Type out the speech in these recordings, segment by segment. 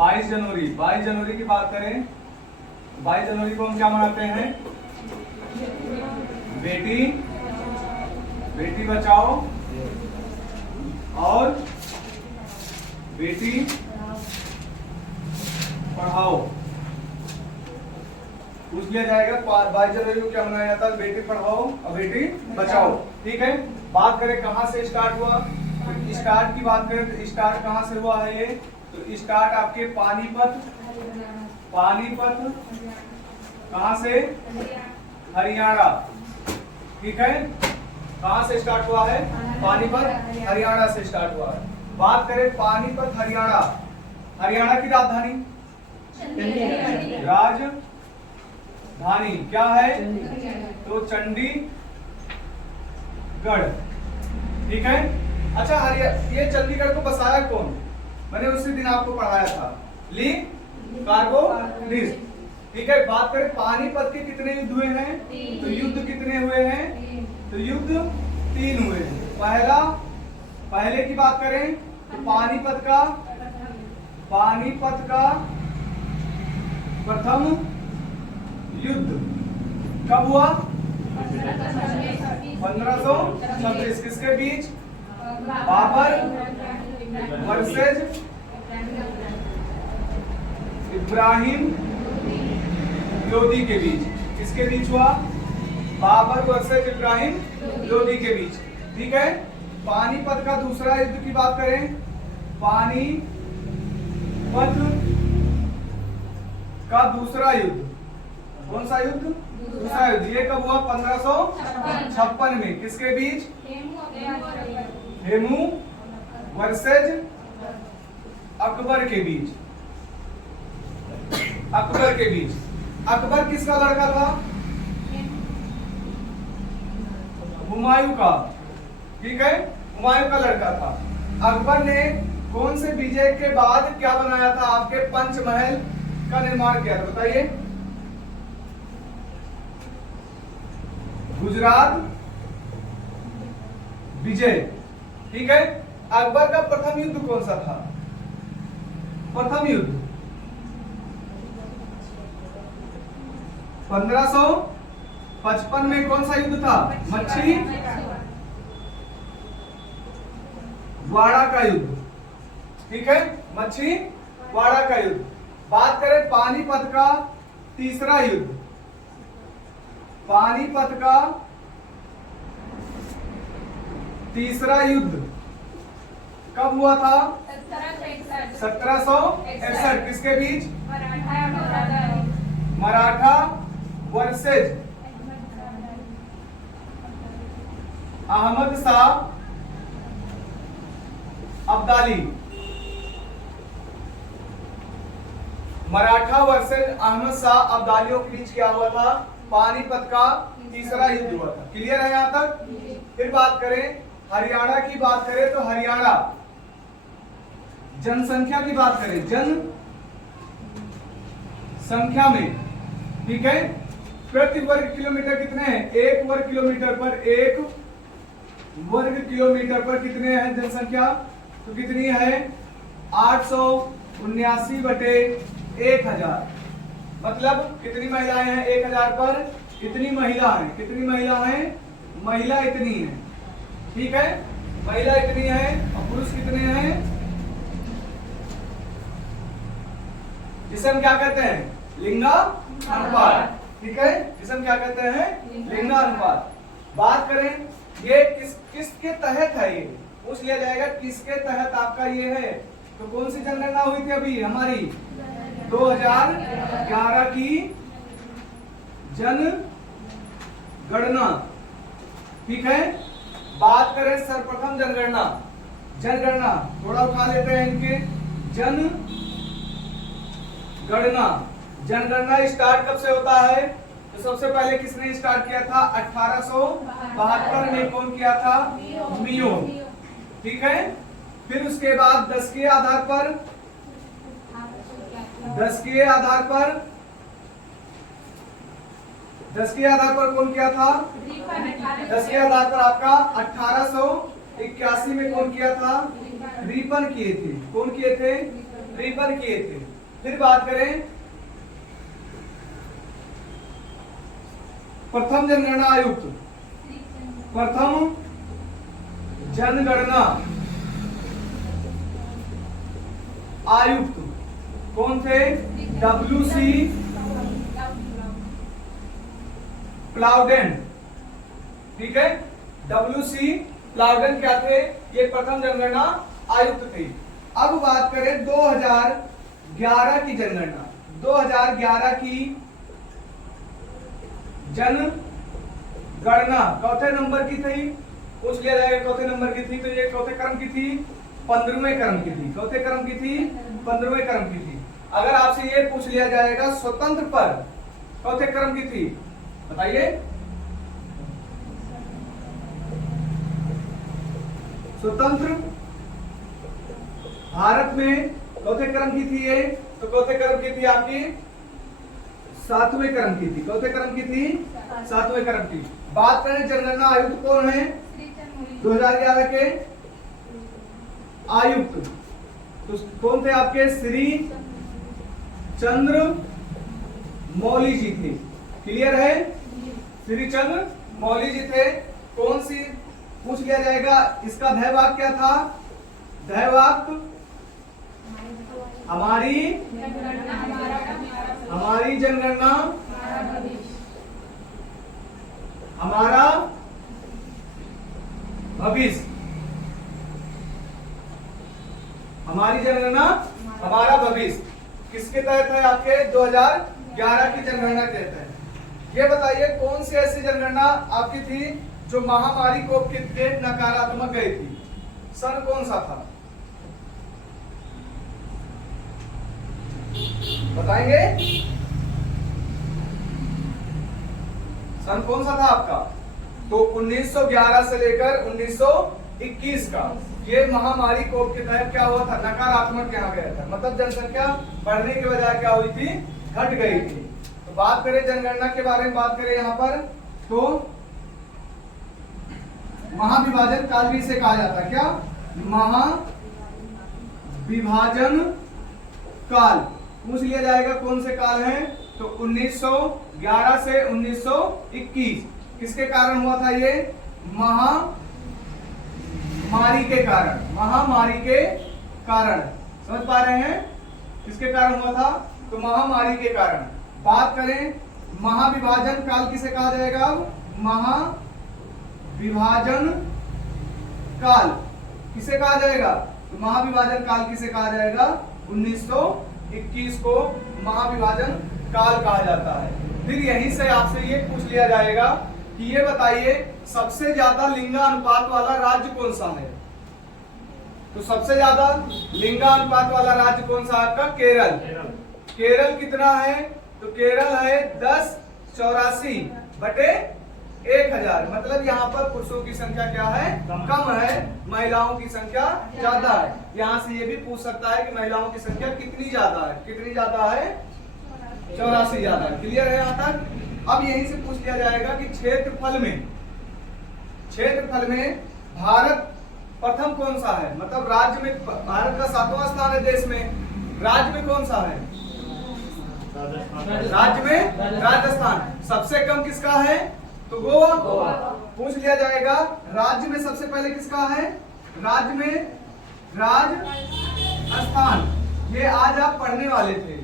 22 जनवरी। 22 जनवरी की बात करें, 22 जनवरी को हम क्या मनाते हैं? बेटी बचाओ और बेटी पढ़ाओ। पूछ लिया जाएगा 22 जनवरी को क्या मनाया जाता है? बेटी पढ़ाओ और बेटी बचाओ। ठीक है, बात करें कहां से स्टार्ट हुआ, तो स्टार्ट की बात करें तो स्टार्ट कहां से हुआ है? ये तो स्टार्ट आपके पानीपत कहां से? हरियाणा। ठीक है, कहां से स्टार्ट हुआ है? पानीपत हरियाणा से स्टार्ट हुआ है। बात करें पानीपत हरियाणा की राजधानी क्या है? तो चंडीगढ़। ठीक है, अच्छा ये चंडीगढ़ को बसाया कौन? मैंने उसी दिन आपको पढ़ाया था, ली कार्बोनिस। ठीक है, बात करें पानीपत के कितने युद्ध हुए हैं? तो युद्ध कितने हुए हैं? तो युद्ध 3 हुए हैं। पहले की बात करें तो पानीपत का प्रथम युद्ध कब हुआ? 1526। किसके बीच? बाबर वर्सेज इब्राहिम लोदी के बीच। किसके बीच हुआ? बाबर वर्सेज इब्राहिम लोदी के बीच। ठीक है, पानीपत का दूसरा युद्ध की बात करें, पानीपत का दूसरा युद्ध, कौन सा युद्ध? दूसरा युद्ध। ये कब हुआ? 1556 में। किसके बीच? हेमू वर्सेज अकबर के बीच। अकबर किसका लड़का था? हुमायूं का। ठीक है, हुमायूं का लड़का था। अकबर ने कौन से विजय के बाद क्या बनाया था? आपके पंचमहल का निर्माण किया था, बताइए। गुजरात विजय। ठीक है, अकबर का प्रथम युद्ध कौन सा था? प्रथम युद्ध 1555 में कौन सा युद्ध था? मच्छी वाड़ा का युद्ध। ठीक है, मच्छी वाड़ा का युद्ध। बात करें पानीपत का तीसरा युद्ध, पानीपत का तीसरा युद्ध कब हुआ था? 1761। किसके बीच? मराठा वर्सेज अहमद शाह अब्दाली। मराठा वर्सेज अहमद शाह अब्दालियों के बीच क्या हुआ था? पानीपत का तीसरा युद्ध हुआ था। क्लियर है यहां तक? फिर बात करें हरियाणा की, बात करें तो हरियाणा जनसंख्या की बात करें, जनसंख्या में, ठीक है, प्रति वर्ग किलोमीटर कितने हैं? 1 वर्ग किलोमीटर पर कितने हैं जनसंख्या? तो कितनी है? 879/1000। मतलब कितनी महिलाएं हैं 1000 पर? कितनी महिला है? महिला इतनी है। ठीक है, महिला इतनी है और पुरुष कितने हैं? जिसे हम क्या कहते हैं? लिंगानुपात। ठीक है, जिसे हम क्या कहते हैं? लिंगानुपात। बात करें ये किसके तहत है? ये पूछ लिया जाएगा किसके तहत आपका ये है। तो कौन सी जनगणना हुई थी अभी हमारी? 2011 की जनगणना। ठीक है, बात करें सर्वप्रथम जनगणना थोड़ा उठा लेते हैं इनके। जनगणना स्टार्ट कब से होता है? तो सबसे पहले किसने स्टार्ट किया था? 1872 में। कौन किया था? मियो। ठीक है, फिर उसके बाद 10 के आधार पर कौन किया था? 10 के आधार पर आपका 1881 में कौन किया था? रिपन किए थे। कौन किए थे? रिपन किए थे। फिर बात करें प्रथम जनगणना आयुक्त, प्रथम जनगणना आयुक्त कौन थे? WC प्लाउडेन। ठीक है, WC प्लाउडेन क्या थे? ये प्रथम जनगणना आयुक्त थे। अब बात करें 2011 की जनगणना। 2011 की जनगणना चौथे नंबर की थी, पूछ लिया जाएगा चौथे नंबर की थी, तो ये चौथे क्रम की थी, 15वें क्रम की थी। चौथे क्रम की थी, 15वें क्रम की थी। अगर आपसे ये पूछ लिया जाएगा स्वतंत्र पर चौथे क्रम की थी, बताइए। स्वतंत्र भारत में चौथे क्रम की थी ये, तो चौथे क्रम की थी आपकी 7वें क्रम की थी। चौथे क्रम की थी 7वें क्रम की। बात करें जनगणना आयुक्त कौन है 2011 के आयुक्त, तो कौन थे आपके? श्री चंद्र मौली जी थे। क्लियर है? श्री चंद्र मौली जी थे। कौन सी पूछ लिया जाएगा? इसका ध्येयवाक्य क्या था? ध्येयवाक्य हमारी जनगणना हमारा भविष्य। हमारी जनगणना हमारा भविष्य किसके तहत है? आपके 2011 की जनगणना के तहत है। ये बताइए कौन सी ऐसी जनगणना आपकी थी जो महामारी को के नकारात्मक गई थी? सन कौन सा था? बताएंगे? सन कौन सा था आपका? तो 1911 से लेकर 1921 का ये महामारी कोप के तहत क्या हुआ था? नकारात्मक यहाँ गया था, मतलब जनसंख्या बढ़ने के बजाय क्या हुई थी? घट गई थी। तो बात करें जनगणना के बारे में, बात करें यहाँ पर, तो महाविभाजन काल भी इसे कहा जाता है। क्या? महाविभाजन काल पूछ लिया जाएगा कौन से काल है? तो 1911 से 1921 किसके कारण हुआ था? ये महामारी के कारण। महामारी के कारण समझ पा रहे हैं? किसके कारण हुआ था? तो महामारी के कारण। बात करें महाविभाजन काल किसे कहा जाएगा? महाविभाजन काल किसे कहा जाएगा? तो महाविभाजन काल किसे कहा जाएगा? 1921 को महाविभाजन काल कहा जाता है। फिर यहीं से आपसे ये पूछ लिया जाएगा कि ये बताइए सबसे ज्यादा लिंगानुपात वाला राज्य कौन सा है? तो सबसे ज्यादा लिंगानुपात वाला राज्य कौन सा आपका? केरल। केरल कितना है? तो केरल है 1084/1000, मतलब यहाँ पर पुरुषों की संख्या क्या है? कम है, महिलाओं की संख्या ज्यादा है। यहाँ से ये भी पूछ सकता है कि महिलाओं की संख्या कितनी ज्यादा है? कितनी ज्यादा है? 84 ज्यादा है। क्लियर है यहाँ तक? अब यहीं से पूछ लिया जाएगा कि क्षेत्रफल में भारत प्रथम कौन सा है? मतलब राज्य में भारत का 7वां स्थान है देश में, राज्य में कौन सा है? राज्य में राजस्थान। सबसे कम किसका है? तो गोवा। पूछ लिया जाएगा राज्य में सबसे पहले किसका है? राज्य में राजस्थान। ये आज आप पढ़ने वाले थे,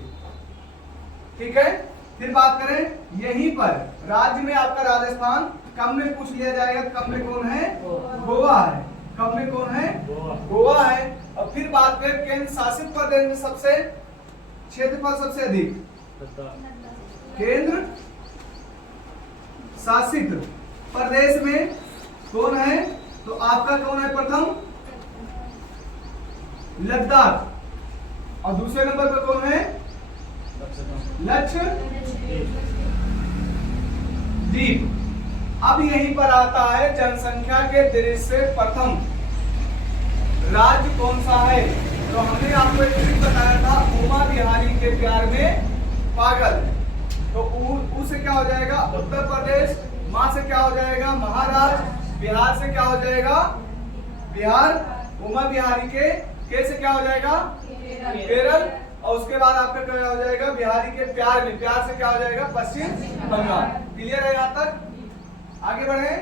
ठीक है। फिर बात करें यहीं पर राज्य में आपका राजस्थान, कम में पूछ लिया जाएगा कम में कौन है? गोवा है। कम में कौन है? गोवा है। और फिर बात करें केंद्र शासित प्रदेश में सबसे क्षेत्रफल सबसे अधिक, केंद्र शासित प्रदेश में कौन है? तो आपका कौन है? प्रथम लद्दाख। और दूसरे नंबर पर कौन है? लक्षद्वीप। अब यहीं पर आता है जनसंख्या के दृष्टि से प्रथम राज्य कौन सा है? तो हमने आपको एक ट्रिक बताया था, उमा बिहारी के प्यार में पागल। तो ऊ से क्या हो जाएगा? उत्तर प्रदेश। मां से क्या हो जाएगा? महाराष्ट्र। बिहार से क्या हो जाएगा? बिहार। उमा बिहारी के से क्या हो जाएगा? केरल। और उसके बाद आपका क्या हो जाएगा, बिहारी के प्यार में, प्यार से क्या हो जाएगा, पश्चिम बंगाल। क्लियर है यहाँ तक? आगे बढ़े।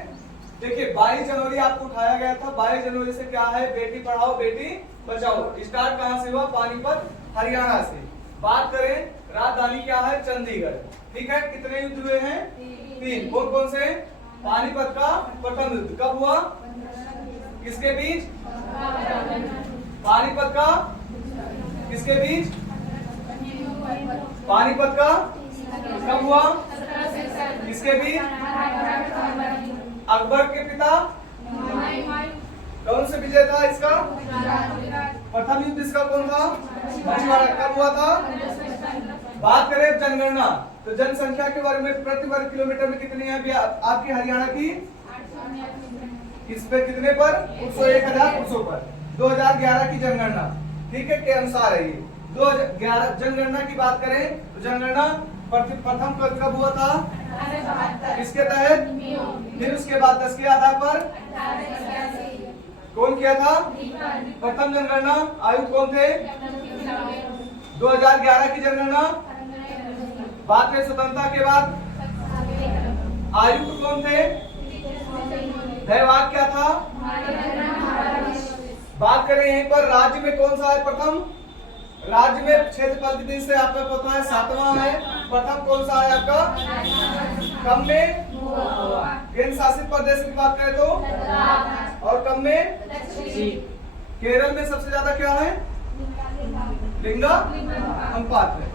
देखिए 22 जनवरी आपको उठाया गया था। 22 जनवरी से क्या है, बेटी पढ़ाओ बेटी बचाओ। स्टार्ट कहाँ से हुआ, पानीपत हरियाणा से। बात करें राजधानी क्या है, चंडीगढ़। ठीक है, कितने युद्ध हुए हैं, 3। कौन कौन से, पानीपत का प्रथम युद्ध कब हुआ, किसके बीच, पानीपत का किसके बीच, पानीपत का कब हुआ, किसके बीच, अकबर के पिता कौन से विजय था इसका, प्रथम युद्ध इसका कौन था, मछुआरा। कब हुआ था। बात करें जनगणना, तो जनसंख्या के बारे में प्रति वर्ग किलोमीटर में कितनी है आपकी हरियाणा की, इस पे कितने पर, 101,500 पर। 2011 की जनगणना, ठीक है, के अनुसार है ये। 2011 जनगणना की बात करें तो जनगणना प्रथम कब हुआ था, किसके तहत, फिर उसके बाद 10 के आधार पर कौन किया था, प्रथम जनगणना आयुक्त कौन थे, 2011 की जनगणना। बात करें स्वतंत्रता के बाद आयुक्त कौन थे, ध्येयवाक्य क्या था। बात करें यहीं पर राज्य में कौन सा है प्रथम, राज्य में क्षेत्रफल कितनी से आपका पता है, 7वां है। प्रथम कौन सा है आपका, कम में, केंद्र शासित प्रदेश की बात करें तो, और कम में, केरल में सबसे ज्यादा क्या है, लिंग अनुपात है।